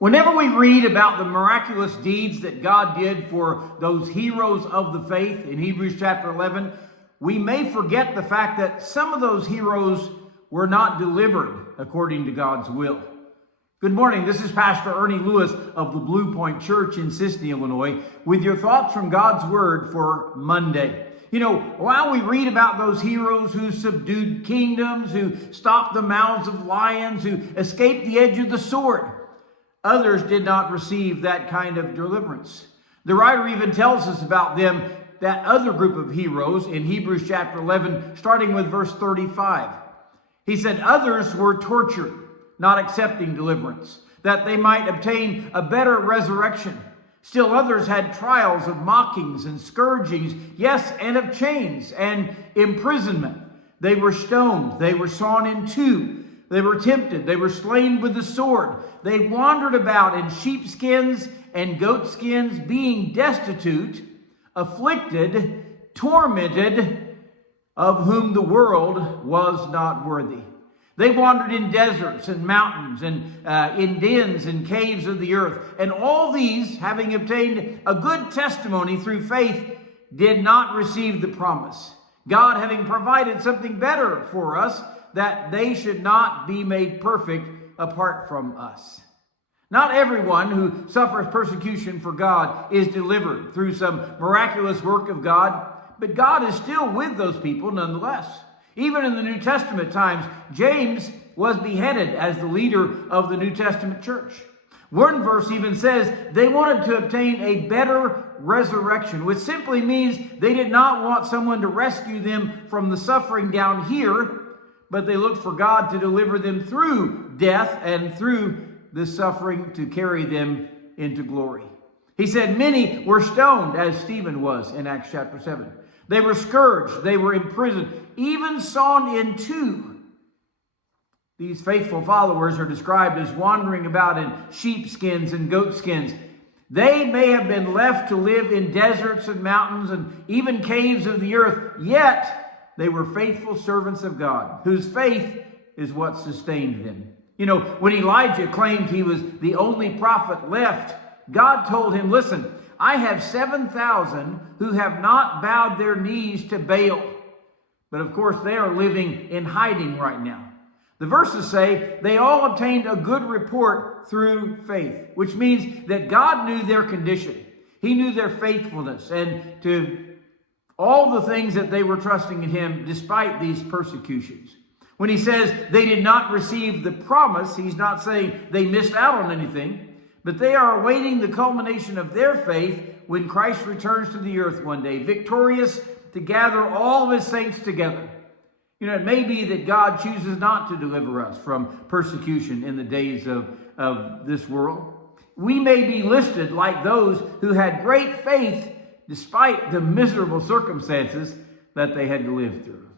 Whenever we read about the miraculous deeds that God did for those heroes of the faith in Hebrews chapter 11, we may forget the fact that some of those heroes were not delivered according to God's will. Good morning. This is Pastor Ernie Lewis of the Blue Point Church in Sisney, Illinois, with your thoughts from God's Word for Monday. You know, while we read about those heroes who subdued kingdoms, who stopped the mouths of lions, who escaped the edge of the sword, others did not receive that kind of deliverance. The writer even tells us about them, that other group of heroes in Hebrews chapter 11, starting with verse 35. He said, others were tortured, not accepting deliverance, that they might obtain a better resurrection. Still others had trials of mockings and scourgings, yes, and of chains and imprisonment. They were stoned, they were sawn in two, they were tempted, they were slain with the sword. They wandered about in sheepskins and goatskins, being destitute, afflicted, tormented, of whom the world was not worthy. They wandered in deserts and mountains and in dens and caves of the earth. And all these, having obtained a good testimony through faith, did not receive the promise. God having provided something better for us, that they should not be made perfect apart from us. Not everyone who suffers persecution for God is delivered through some miraculous work of God, but God is still with those people nonetheless. Even in the New Testament times, James was beheaded as the leader of the New Testament church. One verse even says they wanted to obtain a better resurrection, which simply means they did not want someone to rescue them from the suffering down here, but they looked for God to deliver them through death and through the suffering to carry them into glory. He said many were stoned, as Stephen was in Acts chapter 7. They were scourged, they were imprisoned, even sawn in two. These faithful followers are described as wandering about in sheepskins and goatskins. They may have been left to live in deserts and mountains and even caves of the earth, yet they were faithful servants of God, whose faith is what sustained them. You know, when Elijah claimed he was the only prophet left, God told him, listen, I have 7,000 who have not bowed their knees to Baal. But of course, they are living in hiding right now. The verses say they all obtained a good report through faith, which means that God knew their condition. He knew their faithfulness and to all the things that they were trusting in him despite these persecutions. When he says they did not receive the promise, he's not saying they missed out on anything, but they are awaiting the culmination of their faith when Christ returns to the earth one day, victorious to gather all of his saints together. You know, it may be that God chooses not to deliver us from persecution in the days of this world. We may be listed like those who had great faith despite the miserable circumstances that they had to live through.